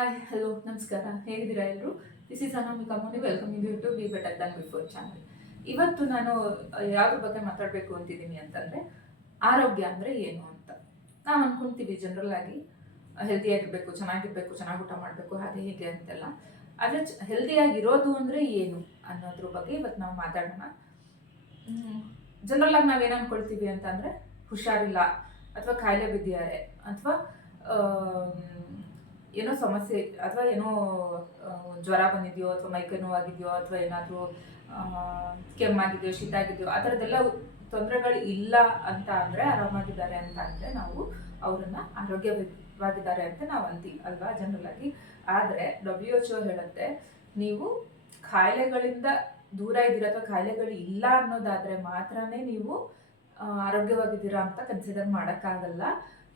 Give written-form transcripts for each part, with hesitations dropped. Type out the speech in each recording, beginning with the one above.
Hi hello ನಮಸ್ಕಾರ, ಹೇಗಿದ್ದೀರಾ ಎಲ್ಲರೂ? This is Anamika Moni, welcoming you to be better than before channel. ಇವತ್ತು ನಾನು ಯಾವ್ದ್ರ ಬಗ್ಗೆ ಮಾತಾಡಬೇಕು ಅಂತಿದ್ದೀನಿ ಅಂತಂದರೆ, ಆರೋಗ್ಯ ಅಂದರೆ ಏನು ಅಂತ. ನಾವು ಅಂದ್ಕೊಳ್ತೀವಿ ಜನರಲ್ ಆಗಿ ಹೆಲ್ದಿಯಾಗಿರಬೇಕು, ಚೆನ್ನಾಗಿರಬೇಕು, ಚೆನ್ನಾಗಿ ಊಟ ಮಾಡಬೇಕು, ಅದೇ ಹೀಗೆ ಅಂತೆಲ್ಲ. ಆದರೆ ಹೆಲ್ದಿಯಾಗಿರೋದು ಅಂದರೆ ಏನು ಅನ್ನೋದ್ರ ಬಗ್ಗೆ ಇವತ್ತು ನಾವು ಮಾತಾಡೋಣ. ಜನರಲ್ ಆಗಿ ನಾವೇನು ಅಂದ್ಕೊಳ್ತೀವಿ ಅಂತಂದರೆ, ಹುಷಾರಿಲ್ಲ ಅಥವಾ ಕಾಯಿಲೆ ಬಿದ್ದಿದ್ದಾರೆ ಅಥವಾ ಏನೋ ಸಮಸ್ಯೆ ಅಥವಾ ಏನೋ ಜ್ವರ ಬಂದಿದೆಯೋ ಅಥವಾ ಮೈಕೈ ನೋವಾಗಿದೆಯೋ ಅಥವಾ ಏನಾದರೂ ಕೆಮ್ಮಾಗಿದೆಯೋ ಶೀತ ಆಗಿದೆಯೋ ಆ ಥರದ್ದೆಲ್ಲ ತೊಂದರೆಗಳು ಇಲ್ಲ ಅಂತ ಅಂದರೆ, ಆರಾಮಾಗಿದ್ದಾರೆ ಅಂತ ಅಂದರೆ ನಾವು ಅವರನ್ನ ಆರೋಗ್ಯವಾಗಿದ್ದಾರೆ ಅಂತ ನಾವು ಅಂತೀವಿ ಅಲ್ವಾ ಜನರಲ್ ಆಗಿ. ಆದರೆ WHO ಹೇಳುತ್ತೆ, ನೀವು ಕಾಯಿಲೆಗಳಿಂದ ದೂರ ಇದ್ದೀರಾ ಅಥವಾ ಕಾಯಿಲೆಗಳು ಇಲ್ಲ ಅನ್ನೋದಾದರೆ ಮಾತ್ರನೇ ನೀವು ಆರೋಗ್ಯವಾಗಿದ್ದೀರಾ ಅಂತ ಕನ್ಸಿಡರ್ ಮಾಡೋಕ್ಕಾಗಲ್ಲ.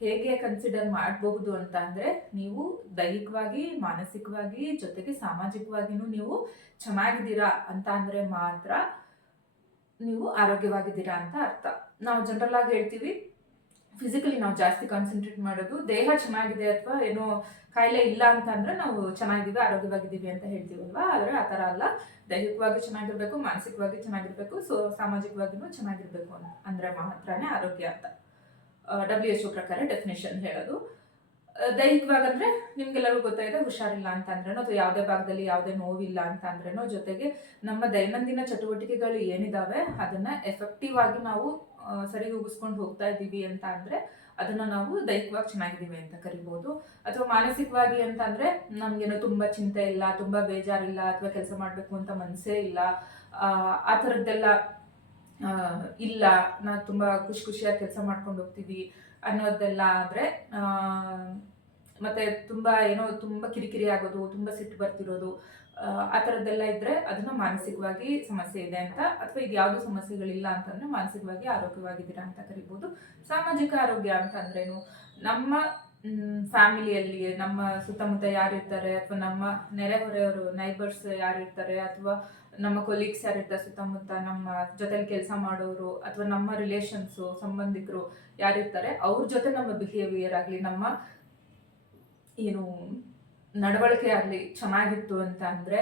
ಹೇಗೆ ಕನ್ಸಿಡರ್ ಮಾಡಬಹುದು ಅಂತ ಅಂದರೆ, ನೀವು ದೈಹಿಕವಾಗಿ, ಮಾನಸಿಕವಾಗಿ, ಜೊತೆಗೆ ಸಾಮಾಜಿಕವಾಗಿಯೂ ನೀವು ಚೆನ್ನಾಗಿದ್ದೀರಾ ಅಂತ ಅಂದರೆ ಮಾತ್ರ ನೀವು ಆರೋಗ್ಯವಾಗಿದ್ದೀರಾ ಅಂತ ಅರ್ಥ. ನಾವು ಜನರಲ್ ಆಗಿ ಹೇಳ್ತೀವಿ, ಫಿಸಿಕಲಿ ನಾವು ಜಾಸ್ತಿ ಕಾನ್ಸಂಟ್ರೇಟ್ ಮಾಡೋದು, ದೇಹ ಚೆನ್ನಾಗಿದೆ ಅಥವಾ ಏನೋ ಕಾಯಿಲೆ ಇಲ್ಲ ಅಂತ ಅಂದರೆ ನಾವು ಚೆನ್ನಾಗಿದ್ದೀವಿ, ಆರೋಗ್ಯವಾಗಿದ್ದೀವಿ ಅಂತ ಹೇಳ್ತೀವಲ್ವಾ. ಆದರೆ ಆ ಥರ ಅಲ್ಲ. ದೈಹಿಕವಾಗಿ ಚೆನ್ನಾಗಿರ್ಬೇಕು, ಮಾನಸಿಕವಾಗಿ ಚೆನ್ನಾಗಿರ್ಬೇಕು, ಸಾಮಾಜಿಕವಾಗಿಯೂ ಚೆನ್ನಾಗಿರ್ಬೇಕು ಅಂದರೆ ಮಾತ್ರನೇ ಆರೋಗ್ಯ ಅಂತ WHO ಪ್ರಕಾರ ಡೆಫಿನೇಷನ್ ಹೇಳೋದು. ದೈಹಿಕವಾಗಂದ್ರೆ ನಿಮ್ಗೆಲ್ಲರಿಗೂ ಗೊತ್ತಾಗಿದೆ, ಹುಷಾರಿಲ್ಲ ಅಂತ ಅಂದ್ರೇನೋ ಅಥವಾ ಯಾವುದೇ ಭಾಗದಲ್ಲಿ ಯಾವುದೇ ನೋವಿಲ್ಲ ಅಂತ ಅಂದ್ರೇನೋ, ಜೊತೆಗೆ ನಮ್ಮ ದೈನಂದಿನ ಚಟುವಟಿಕೆಗಳು ಏನಿದಾವೆ ಅದನ್ನ ಎಫೆಕ್ಟಿವ್ ಆಗಿ ನಾವು ಸರಿದೂಗಿಸ್ಕೊಂಡು ಹೋಗ್ತಾ ಇದ್ದೀವಿ ಅಂತ ಅಂದ್ರೆ ಅದನ್ನ ನಾವು ದೈಹಿಕವಾಗಿ ಚೆನ್ನಾಗಿದ್ದೀವಿ ಅಂತ ಕರಿಬಹುದು. ಅಥವಾ ಮಾನಸಿಕವಾಗಿ ಅಂತ ಅಂದ್ರೆ, ನಮ್ಗೇನೋ ತುಂಬಾ ಚಿಂತೆ ಇಲ್ಲ, ತುಂಬಾ ಬೇಜಾರಿಲ್ಲ, ಅಥವಾ ಕೆಲಸ ಮಾಡ್ಬೇಕು ಅಂತ ಮನಸ್ಸೇ ಇಲ್ಲ, ಆ ಥರದ್ದೆಲ್ಲ ಇಲ್ಲ, ನಾವು ತುಂಬಾ ಖುಷಿಯಾಗಿ ಕೆಲಸ ಮಾಡ್ಕೊಂಡು ಹೋಗ್ತೀವಿ ಅನ್ನೋದೆಲ್ಲ ಆದ್ರೆ, ಮತ್ತೆ ತುಂಬಾ ಏನೋ ತುಂಬಾ ಕಿರಿಕಿರಿ ಆಗೋದು, ತುಂಬಾ ಸಿಟ್ಟು ಬರ್ತಿರೋದು, ಆ ಥರದ್ದೆಲ್ಲ ಇದ್ರೆ ಅದನ್ನ ಮಾನಸಿಕವಾಗಿ ಸಮಸ್ಯೆ ಇದೆ ಅಂತ, ಅಥವಾ ಇದು ಯಾವುದು ಸಮಸ್ಯೆಗಳಿಲ್ಲ ಅಂತಂದ್ರೆ ಮಾನಸಿಕವಾಗಿ ಆರೋಗ್ಯವಾಗಿದ್ದೀರಾ ಅಂತ ಕರಿಬಹುದು. ಸಾಮಾಜಿಕ ಆರೋಗ್ಯ ಅಂತ ಅಂದ್ರೇನು, ನಮ್ಮ ಫ್ಯಾಮಿಲಿಯಲ್ಲಿ ನಮ್ಮ ಸುತ್ತಮುತ್ತ ಯಾರಿರ್ತಾರೆ, ಅಥವಾ ನಮ್ಮ ನೆರೆಹೊರೆಯವರು ನೈಬರ್ಸ್ ಯಾರಿರ್ತಾರೆ, ಅಥವಾ ನಮ್ಮ ಕೊಲೀಗ್ಸ್ ಯಾರಿರ್ತಾರೆ ಸುತ್ತಮುತ್ತ, ನಮ್ಮ ಜೊತೆಲಿ ಕೆಲಸ ಮಾಡೋರು, ಅಥವಾ ನಮ್ಮ ರಿಲೇಷನ್ಸು, ಸಂಬಂಧಿಕರು ಯಾರಿರ್ತಾರೆ, ಅವ್ರ ಜೊತೆ ನಮ್ಮ ಬಿಹೇವಿಯರ್ ಆಗಲಿ, ನಮ್ಮ ಏನು ನಡವಳಿಕೆ ಆಗಲಿ ಚೆನ್ನಾಗಿತ್ತು ಅಂತ ಅಂದರೆ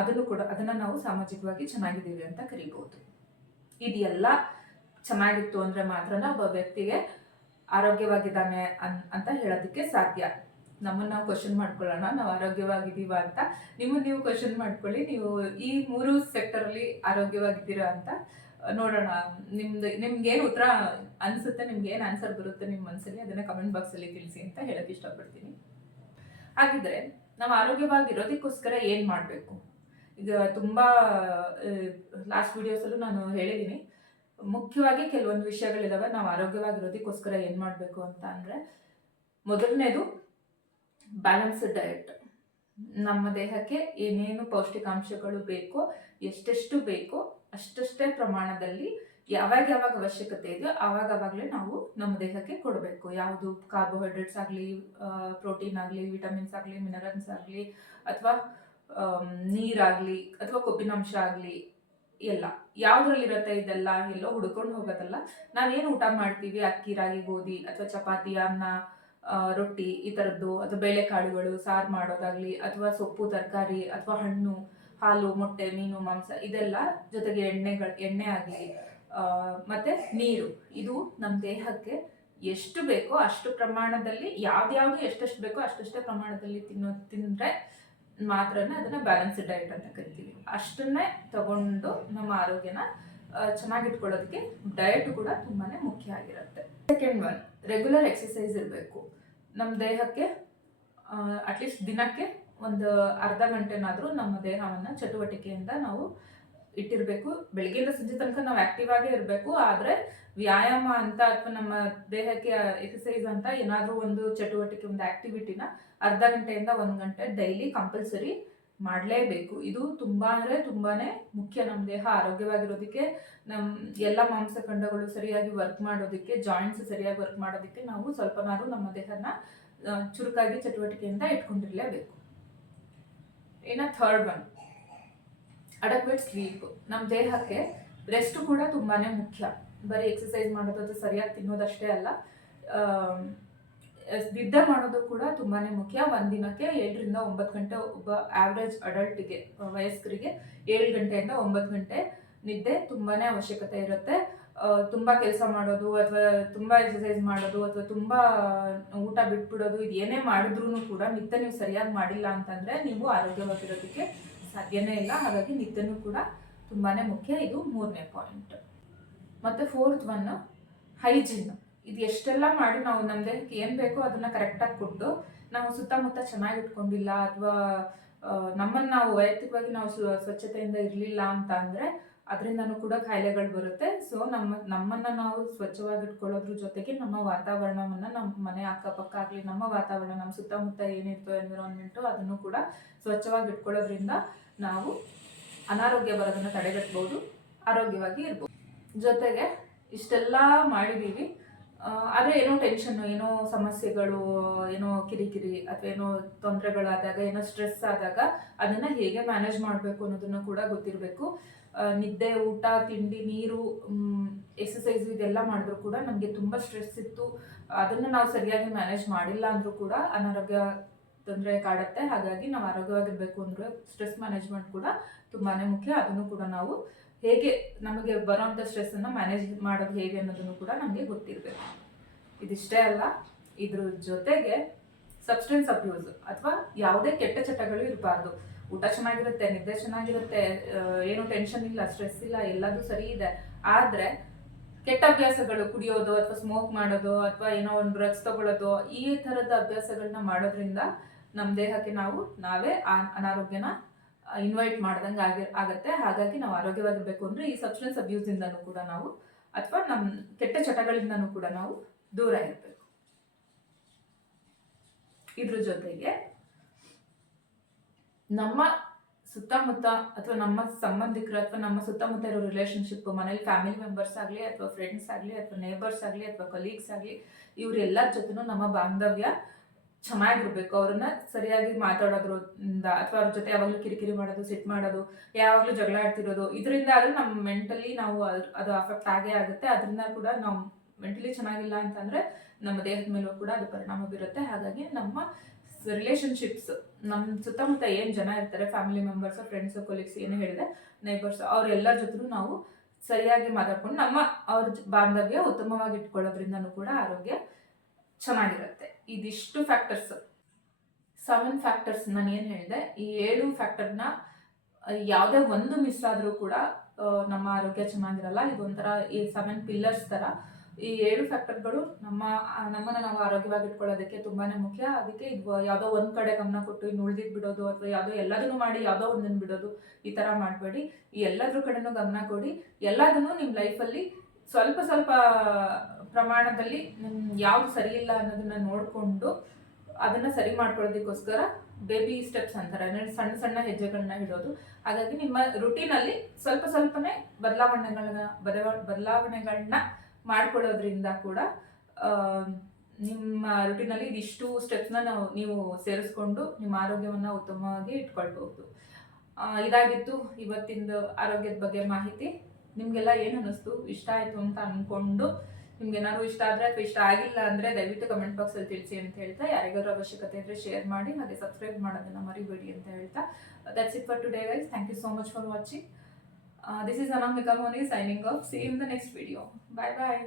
ಅದನ್ನ ನಾವು ಸಾಮಾಜಿಕವಾಗಿ ಚೆನ್ನಾಗಿದ್ದೀವಿ ಅಂತ ಕರಿಬಹುದು. ಇದೆಲ್ಲ ಚೆನ್ನಾಗಿತ್ತು ಅಂದ್ರೆ ಮಾತ್ರ ಒಬ್ಬ ವ್ಯಕ್ತಿಗೆ ಆರೋಗ್ಯವಾಗಿದ್ದಾನೆ ಅಂತ ಹೇಳೋದಕ್ಕೆ ಸಾಧ್ಯ. ನಮ್ಮನ್ನು ನಾವು ಕ್ವಶನ್ ಮಾಡ್ಕೊಳ್ಳೋಣ, ನಾವು ಆರೋಗ್ಯವಾಗಿದ್ದೀವ ಅಂತ. ನಿಮ್ಮನ್ನು ನೀವು ಕ್ವಶನ್ ಮಾಡ್ಕೊಳ್ಳಿ, ನೀವು ಈ 3 ಸೆಕ್ಟರಲ್ಲಿ ಆರೋಗ್ಯವಾಗಿದ್ದೀರಾ ಅಂತ ನೋಡೋಣ. ನಿಮ್ಗೇನು ಉತ್ತರ ಅನ್ಸುತ್ತೆ, ನಿಮ್ಗೇನು ಆನ್ಸರ್ ಬರುತ್ತೆ ನಿಮ್ಮ ಮನಸ್ಸಲ್ಲಿ, ಅದನ್ನ ಕಮೆಂಟ್ ಬಾಕ್ಸಲ್ಲಿ ತಿಳಿಸಿ ಅಂತ ಹೇಳಕ್ಕೆ ಇಷ್ಟಪಡ್ತೀನಿ. ಹಾಗಿದ್ರೆ ನಾವು ಆರೋಗ್ಯವಾಗಿರೋದಕ್ಕೋಸ್ಕರ ಏನು ಮಾಡಬೇಕು? ಈಗ ತುಂಬಾ ಲಾಸ್ಟ್ ವಿಡಿಯೋಸಲ್ಲೂ ನಾನು ಹೇಳಿದ್ದೀನಿ, ಮುಖ್ಯವಾಗಿ ಕೆಲವೊಂದು ವಿಷಯಗಳಿದಾವೆ ನಾವು ಆರೋಗ್ಯವಾಗಿರೋದಕ್ಕೋಸ್ಕರ ಏನು ಮಾಡಬೇಕು ಅಂತ ಅಂದರೆ, ಮೊದಲನೇದು ಬ್ಯಾಲೆನ್ಸ್ಡ್ ಡಯಟ್. ನಮ್ಮ ದೇಹಕ್ಕೆ ಏನೇನು ಪೌಷ್ಟಿಕಾಂಶಗಳು ಬೇಕೋ, ಎಷ್ಟೆಷ್ಟು ಬೇಕೋ ಅಷ್ಟಷ್ಟೇ ಪ್ರಮಾಣದಲ್ಲಿ ಯಾವಾಗ ಅವಶ್ಯಕತೆ ಇದೆಯೋ ಆವಾಗಲೇ ನಾವು ನಮ್ಮ ದೇಹಕ್ಕೆ ಕೊಡಬೇಕು. ಯಾವುದು ಕಾರ್ಬೋಹೈಡ್ರೇಟ್ಸ್ ಆಗಲಿ, ಪ್ರೋಟೀನ್ ಆಗಲಿ, ವಿಟಮಿನ್ಸ್ ಆಗಲಿ, ಮಿನರಲ್ಸ್ ಆಗಲಿ, ಅಥವಾ ನೀರಾಗಲಿ, ಅಥವಾ ಕೊಬ್ಬಿನಾಂಶ ಆಗಲಿ, ಎಲ್ಲ ಯಾವುದ್ರಲ್ಲಿರುತ್ತೆ ಇದೆಲ್ಲ ಎಲ್ಲೋ ಹುಡ್ಕೊಂಡು ಹೋಗೋದಲ್ಲ. ನಾವೇನು ಊಟ ಮಾಡ್ತೀವಿ, ಅಕ್ಕಿ, ರಾಗಿ, ಗೋಧಿ, ಅಥವಾ ಚಪಾತಿ, ಅನ್ನ, ರೊಟ್ಟಿ, ಈ ಥರದ್ದು, ಅಥವಾ ಬೇಳೆಕಾಳುಗಳು, ಸಾರು ಮಾಡೋದಾಗ್ಲಿ, ಅಥವಾ ಸೊಪ್ಪು, ತರಕಾರಿ, ಅಥವಾ ಹಣ್ಣು, ಹಾಲು, ಮೊಟ್ಟೆ, ಮೀನು, ಮಾಂಸ, ಇದೆಲ್ಲ, ಜೊತೆಗೆ ಎಣ್ಣೆ ಆಗಲಿ, ಮತ್ತೆ ನೀರು, ಇದು ನಮ್ಮ ದೇಹಕ್ಕೆ ಎಷ್ಟು ಬೇಕೋ ಅಷ್ಟು ಪ್ರಮಾಣದಲ್ಲಿ, ಯಾವ್ದು ಎಷ್ಟೆಷ್ಟು ಬೇಕೋ ಅಷ್ಟಷ್ಟೇ ಪ್ರಮಾಣದಲ್ಲಿ ತಿಂದ್ರೆ ಮಾತ್ರನೇ ಅದನ್ನ ಬ್ಯಾಲೆನ್ಸ್ಡ್ ಡಯಟ್ ಅಂತ ಕರಿತೀವಿ. ಅಷ್ಟನ್ನೇ ತಗೊಂಡು ನಮ್ಮ ಆರೋಗ್ಯನ ಚೆನ್ನಾಗಿಟ್ಕೊಳ್ಳೋದಕ್ಕೆ ಡಯಟ್ ಕೂಡ ತುಂಬಾನೇ ಮುಖ್ಯ ಆಗಿರುತ್ತೆ. ಸೆಕೆಂಡ್ ಒನ್, ರೆಗ್ಯುಲರ್ ಎಕ್ಸಸೈಸ್ ಇರಬೇಕು. ನಮ್ಮ ದೇಹಕ್ಕೆ ಅಟ್ಲೀಸ್ಟ್ ದಿನಕ್ಕೆ ಒಂದು ಅರ್ಧ ಗಂಟೆನಾದರೂ ನಮ್ಮ ದೇಹವನ್ನ ಚಟುವಟಿಕೆಯಿಂದ ನಾವು ಇಟ್ಟಿರಬೇಕು. ಬೆಳಗ್ಗೆಯಿಂದ ಸಂಜೆ ತನಕ ನಾವು ಆಕ್ಟಿವ್ ಆಗೇ ಇರಬೇಕು. ಆದರೆ ವ್ಯಾಯಾಮ ಅಂತ ಅಥವಾ ನಮ್ಮ ದೇಹಕ್ಕೆ ಎಕ್ಸಸೈಸ್ ಅಂತ ಏನಾದರೂ ಒಂದು ಚಟುವಟಿಕೆ, ಒಂದು ಆಕ್ಟಿವಿಟಿನ ಅರ್ಧ ಗಂಟೆಯಿಂದ 1 ಗಂಟೆ ಡೈಲಿ ಕಂಪಲ್ಸರಿ ಮಾಡಲೇಬೇಕು. ಇದು ತುಂಬಾನೇ ಮುಖ್ಯ ನಮ್ಮ ದೇಹ ಆರೋಗ್ಯವಾಗಿರೋದಕ್ಕೆ, ನಮ್ಮ ಎಲ್ಲ ಮಾಂಸಖಂಡಗಳು ಸರಿಯಾಗಿ ವರ್ಕ್ ಮಾಡೋದಕ್ಕೆ, ಜಾಯಿಂಟ್ಸ್ ಸರಿಯಾಗಿ ವರ್ಕ್ ಮಾಡೋದಕ್ಕೆ ನಾವು ಸ್ವಲ್ಪನಾದ್ರೂ ನಮ್ಮ ದೇಹನ ಚುರುಕಾಗಿ ಚಟುವಟಿಕೆಯಿಂದ ಇಟ್ಕೊಂಡಿರಲೇಬೇಕು. ಇನ್ನು ಥರ್ಡ್ ಒನ್, ಅಡಕ್ವೇಟ್ ಸ್ಲೀಪ್. ನಮ್ಮ ದೇಹಕ್ಕೆ ರೆಸ್ಟ್ ಕೂಡ ತುಂಬಾನೇ ಮುಖ್ಯ. ಬರೀ ಎಕ್ಸಸೈಸ್ ಮಾಡೋದು, ಸರಿಯಾಗಿ ತಿನ್ನೋದಷ್ಟೇ ಅಲ್ಲ, ನಿದ್ದೆ ಮಾಡೋದು ಕೂಡ ತುಂಬಾ ಮುಖ್ಯ. ಒಂದು ದಿನಕ್ಕೆ 7ರಿಂದ 9 ಗಂಟೆ ಒಬ್ಬ ಆವ್ರೇಜ್ ಅಡಲ್ಟ್ಗೆ, ವಯಸ್ಕರಿಗೆ 7 ಗಂಟೆಯಿಂದ 9 ಗಂಟೆ ನಿದ್ದೆ ತುಂಬಾ ಅವಶ್ಯಕತೆ ಇರುತ್ತೆ. ತುಂಬ ಕೆಲಸ ಮಾಡೋದು ಅಥವಾ ತುಂಬ ಎಕ್ಸಸೈಸ್ ಮಾಡೋದು ಅಥವಾ ತುಂಬ ಊಟ ಬಿಟ್ಬಿಡೋದು, ಇದು ಏನೇ ಮಾಡಿದ್ರೂ ಕೂಡ ನಿದ್ದೆ ನೀವು ಸರಿಯಾಗಿ ಮಾಡಿಲ್ಲ ಅಂತಂದರೆ ನೀವು ಆರೋಗ್ಯವಾಗಿರೋದಕ್ಕೆ ಸಾಧ್ಯನೇ ಇಲ್ಲ. ಹಾಗಾಗಿ ನಿದ್ದೆನೂ ಕೂಡ ತುಂಬಾ ಮುಖ್ಯ. ಇದು 3ನೇ ಪಾಯಿಂಟ್. ಮತ್ತು 4th ಒನ್ ಹೈಜಿನ್. ಇದು ಎಷ್ಟೆಲ್ಲ ಮಾಡಿ ನಾವು ನಮ್ಮ ದೇಹಕ್ಕೆ ಏನು ಬೇಕೋ ಅದನ್ನು ಕರೆಕ್ಟಾಗಿ ಕೊಟ್ಟು ನಾವು ಸುತ್ತಮುತ್ತ ಚೆನ್ನಾಗಿ ಇಟ್ಕೊಂಡಿಲ್ಲ ಅಥವಾ ನಮ್ಮನ್ನು ನಾವು ವೈಯಕ್ತಿಕವಾಗಿ ನಾವು ಸ್ವಚ್ಛತೆಯಿಂದ ಇರಲಿಲ್ಲ ಅಂತ ಅಂದರೆ ಅದರಿಂದನೂ ಕೂಡ ಕಾಯಿಲೆಗಳು ಬರುತ್ತೆ. ಸೊ ನಮ್ಮನ್ನು ನಾವು ಸ್ವಚ್ಛವಾಗಿ ಇಟ್ಕೊಳ್ಳೋದ್ರ ಜೊತೆಗೆ ನಮ್ಮ ವಾತಾವರಣವನ್ನು, ನಮ್ಮ ಮನೆ ಅಕ್ಕಪಕ್ಕ ಆಗಲಿ, ನಮ್ಮ ವಾತಾವರಣ, ನಮ್ಮ ಸುತ್ತಮುತ್ತ ಏನಿರ್ತೋ ಎನ್ವಿರಾನ್ಮೆಂಟು, ಅದನ್ನು ಕೂಡ ಸ್ವಚ್ಛವಾಗಿ ಇಟ್ಕೊಳ್ಳೋದ್ರಿಂದ ನಾವು ಅನಾರೋಗ್ಯ ಬರೋದನ್ನು ತಡೆಗಟ್ಬೋದು, ಆರೋಗ್ಯವಾಗಿ ಇರ್ಬೋದು. ಜೊತೆಗೆ ಇಷ್ಟೆಲ್ಲ ಮಾಡಿದ್ದೀವಿ, ಆದರೆ ಏನೋ ಟೆನ್ಷನ್ನು, ಏನೋ ಸಮಸ್ಯೆಗಳು, ಏನೋ ಕಿರಿಕಿರಿ ಅಥವಾ ಏನೋ ತೊಂದರೆಗಳಾದಾಗ, ಏನೋ ಸ್ಟ್ರೆಸ್ ಆದಾಗ ಅದನ್ನು ಹೇಗೆ ಮ್ಯಾನೇಜ್ ಮಾಡಬೇಕು ಅನ್ನೋದನ್ನು ಕೂಡ ಗೊತ್ತಿರಬೇಕು. ನಿದ್ದೆ, ಊಟ, ತಿಂಡಿ, ನೀರು, ಎಕ್ಸಸೈಸು ಇದೆಲ್ಲ ಮಾಡಿದ್ರು ಕೂಡ ನಮಗೆ ತುಂಬ ಸ್ಟ್ರೆಸ್ ಇತ್ತು, ಅದನ್ನು ನಾವು ಸರಿಯಾಗಿ ಮ್ಯಾನೇಜ್ ಮಾಡಿಲ್ಲ ಅಂದರೂ ಕೂಡ ಅನಾರೋಗ್ಯ ತೊಂದರೆ ಕಾಡುತ್ತೆ. ಹಾಗಾಗಿ ನಾವು ಆರೋಗ್ಯವಾಗಿರಬೇಕು ಅಂದರೆ ಸ್ಟ್ರೆಸ್ ಮ್ಯಾನೇಜ್ಮೆಂಟ್ ಕೂಡ ತುಂಬಾ ಮುಖ್ಯ. ಅದನ್ನು ಕೂಡ ನಾವು ಹೇಗೆ ನಮಗೆ ಬರೋಂಥ ಸ್ಟ್ರೆಸ್ಸನ್ನು ಮ್ಯಾನೇಜ್ ಮಾಡೋದು ಹೇಗೆ ಅನ್ನೋದನ್ನು ಕೂಡ ನಮಗೆ ಗೊತ್ತಿರಬೇಕು. ಇದಿಷ್ಟೇ ಅಲ್ಲ, ಇದ್ರ ಜೊತೆಗೆ ಸಬ್ಸ್ಟೆನ್ಸ್ ಅಬ್ಯೂಸ್ ಅಥವಾ ಯಾವುದೇ ಕೆಟ್ಟ ಚಟಗಳು ಇರಬಾರ್ದು. ಊಟ ಚೆನ್ನಾಗಿರುತ್ತೆ, ನಿದ್ದೆ ಚೆನ್ನಾಗಿರುತ್ತೆ, ಏನು ಟೆನ್ಷನ್ ಇಲ್ಲ, ಸ್ಟ್ರೆಸ್ ಇಲ್ಲ, ಎಲ್ಲದೂ ಸರಿ ಇದೆ. ಆದರೆ ಕೆಟ್ಟ ಅಭ್ಯಾಸಗಳು, ಕುಡಿಯೋದು ಅಥವಾ ಸ್ಮೋಕ್ ಮಾಡೋದು ಅಥವಾ ಏನೋ ಒಂದು ಡ್ರಗ್ಸ್ ತಗೊಳ್ಳೋದು, ಈ ಥರದ ಅಭ್ಯಾಸಗಳನ್ನ ಮಾಡೋದ್ರಿಂದ ನಮ್ಮ ದೇಹಕ್ಕೆ ನಾವೇ ಅನಾರೋಗ್ಯನ ಇನ್ವೈಟ್ ಮಾಡ್ದಂಗೆ ಆಗತ್ತೆ. ಹಾಗಾಗಿ ನಾವು ಆರೋಗ್ಯವಾಗಿರ್ಬೇಕು ಅಂದರೆ ಈ ಸಬ್ಸ್ಟೆನ್ಸ್ ಅಬ್ಯೂಸಿಂದನೂ ಕೂಡ ನಾವು ಅಥವಾ ನಮ್ಮ ಕೆಟ್ಟ ಚಟಗಳಿಂದನೂ ಕೂಡ ನಾವು ದೂರ ಇರಬೇಕು. ಇದ್ರ ಜೊತೆಗೆ ನಮ್ಮ ಸುತ್ತಮುತ್ತ ಅಥವಾ ನಮ್ಮ ಸಂಬಂಧಿಕರು ಅಥವಾ ನಮ್ಮ ಸುತ್ತಮುತ್ತ ಇರೋ ರಿಲೇಶನ್ಶಿಪ್, ಮನೇಲಿ ಫ್ಯಾಮಿಲಿ ಮೆಂಬರ್ಸ್ ಆಗಲಿ ಅಥವಾ ಫ್ರೆಂಡ್ಸ್ ಆಗಲಿ ಅಥವಾ ನೇಬರ್ಸ್ ಆಗಲಿ ಅಥವಾ ಕಲೀಗ್ಸ್ ಆಗಲಿ, ಇವರೆಲ್ಲರ ಜೊತೆನೂ ನಮ್ಮ ಬಾಂಧವ್ಯ ಚೆನ್ನಾಗಿರ್ಬೇಕು. ಅವ್ರನ್ನ ಸರಿಯಾಗಿ ಮಾತಾಡೋದ್ರಿಂದ ಅಥವಾ ಅವ್ರ ಜೊತೆ ಯಾವಾಗಲೂ ಕಿರಿಕಿರಿ ಮಾಡೋದು, ಸಿಟ್ ಮಾಡೋದು, ಯಾವಾಗಲೂ ಜಗಳ ಆಡ್ತಿರೋದು, ಇದರಿಂದ ಆದರೂ ನಮ್ಮ ಮೆಂಟಲಿ ಅದು ಅಫೆಕ್ಟ್ ಆಗೇ ಆಗುತ್ತೆ. ಅದರಿಂದ ಕೂಡ ನಾವು ಮೆಂಟಲಿ ಚೆನ್ನಾಗಿಲ್ಲ ಅಂತಂದರೆ ನಮ್ಮ ದೇಹದ ಮೇಲೂ ಕೂಡ ಅದು ಪರಿಣಾಮ ಬೀರುತ್ತೆ. ಹಾಗಾಗಿ ನಮ್ಮ ರಿಲೇಶನ್ಶಿಪ್ಸ್, ನಮ್ಮ ಸುತ್ತಮುತ್ತ ಏನು ಜನ ಇರ್ತಾರೆ, ಫ್ಯಾಮಿಲಿ ಮೆಂಬರ್ಸು, ಫ್ರೆಂಡ್ಸು, ಕೊಲೀಗ್ಸ್, ಏನು ಹೇಳಿದೆ, ನೇಬರ್ಸ್, ಅವರೆಲ್ಲರ ಜೊತೆಗೂ ನಾವು ಸರಿಯಾಗಿ ಮಾತಾಡ್ಕೊಂಡು ಅವ್ರ ಬಾಂಧವ್ಯ ಉತ್ತಮವಾಗಿ ಇಟ್ಕೊಳ್ಳೋದ್ರಿಂದನೂ ಕೂಡ ಆರೋಗ್ಯ ಚೆನ್ನಾಗಿರುತ್ತೆ. ಇದಿಷ್ಟು ಫ್ಯಾಕ್ಟರ್ಸ್, 7 ಫ್ಯಾಕ್ಟರ್ಸ್ ನಾನು ಏನು ಹೇಳಿದೆ, ಈ 7 ಫ್ಯಾಕ್ಟರ್ನ ಯಾವುದೇ ಒಂದು ಮಿಸ್ ಆದರೂ ಕೂಡ ನಮ್ಮ ಆರೋಗ್ಯ ಚೆನ್ನಾಗಿರಲ್ಲ. ಇದೊಂಥರ ಈ 7 ಪಿಲ್ಲರ್ಸ್ ಥರ. ಈ 7 ಫ್ಯಾಕ್ಟರ್ಗಳು ನಮ್ಮನ್ನು ನಾವು ಆರೋಗ್ಯವಾಗಿ ಇಟ್ಕೊಳ್ಳೋದಕ್ಕೆ ತುಂಬಾ ಮುಖ್ಯ. ಅದಕ್ಕೆ ಇದು ಯಾವುದೋ ಒಂದು ಕಡೆ ಗಮನ ಕೊಟ್ಟು ಇನ್ನು ಉಳಿದಿದ್ದು ಬಿಡೋದು ಅಥವಾ ಎಲ್ಲದನ್ನು ಮಾಡಿ ಯಾವುದೋ ಒಂದನ್ನು ಬಿಡೋದು, ಈ ಥರ ಮಾಡಬೇಡಿ. ಈ ಎಲ್ಲದ್ರ ಕಡೆನೂ ಗಮನ ಕೊಡಿ. ಎಲ್ಲದನ್ನು ನಿಮ್ಮ ಲೈಫಲ್ಲಿ ಸ್ವಲ್ಪ ಸ್ವಲ್ಪ ಪ್ರಮಾಣದಲ್ಲಿ ಯಾವುದು ಸರಿ ಇಲ್ಲ ಅನ್ನೋದನ್ನ ನೋಡಿಕೊಂಡು ಅದನ್ನು ಸರಿ ಮಾಡ್ಕೊಳ್ಳೋದಕ್ಕೋಸ್ಕರ ಬೇಬಿ ಸ್ಟೆಪ್ಸ್ ಅಂತಾರೆ, ಅಂದರೆ ಸಣ್ಣ ಸಣ್ಣ ಹೆಜ್ಜೆಗಳನ್ನ ಇಡೋದು. ಹಾಗಾಗಿ ನಿಮ್ಮ ರುಟೀನಲ್ಲಿ ಸ್ವಲ್ಪ ಸ್ವಲ್ಪನೇ ಬದಲಾವಣೆಗಳನ್ನ ಮಾಡ್ಕೊಳ್ಳೋದ್ರಿಂದ ಕೂಡ ನಿಮ್ಮ ರುಟೀನಲ್ಲಿ ಇದಿಷ್ಟು ಸ್ಟೆಪ್ಸ್ನ ನೀವು ಸೇರಿಸ್ಕೊಂಡು ನಿಮ್ಮ ಆರೋಗ್ಯವನ್ನು ಉತ್ತಮವಾಗಿ ಇಟ್ಕೊಳ್ಬಹುದು. ಇದಾಗಿತ್ತು ಇವತ್ತಿಂದು ಆರೋಗ್ಯದ ಬಗ್ಗೆ ಮಾಹಿತಿ. ನಿಮಗೆಲ್ಲ ಏನು ಅನ್ನಿಸ್ತು, ಇಷ್ಟ ಆಯಿತು ಅಂತ ಅಂದ್ಕೊಂಡು, ನಿಮ್ಗೇನಾದ್ರು ಇಷ್ಟ ಆದರೆ ಅಥವಾ ಇಷ್ಟ ಆಗಿಲ್ಲ ಅಂದರೆ ದಯವಿಟ್ಟು ಕಮೆಂಟ್ ಬಾಕ್ಸಲ್ಲಿ ತಿಳಿಸಿ ಅಂತ ಹೇಳ್ತಾ, ಯಾರಿಗಾದ್ರೂ ಅವಶ್ಯಕತೆ ಇದ್ದರೆ ಶೇರ್ ಮಾಡಿ, ಹಾಗೆ ಸಬ್ಸ್ಕ್ರೈಬ್ ಮಾಡೋದನ್ನು ಮರಿಬೇಡಿ ಅಂತ ಹೇಳ್ತಾ, that's it for today guys. Thank you so much for watching. This is Anamika Moni signing off. See you in the next video. Bye bye.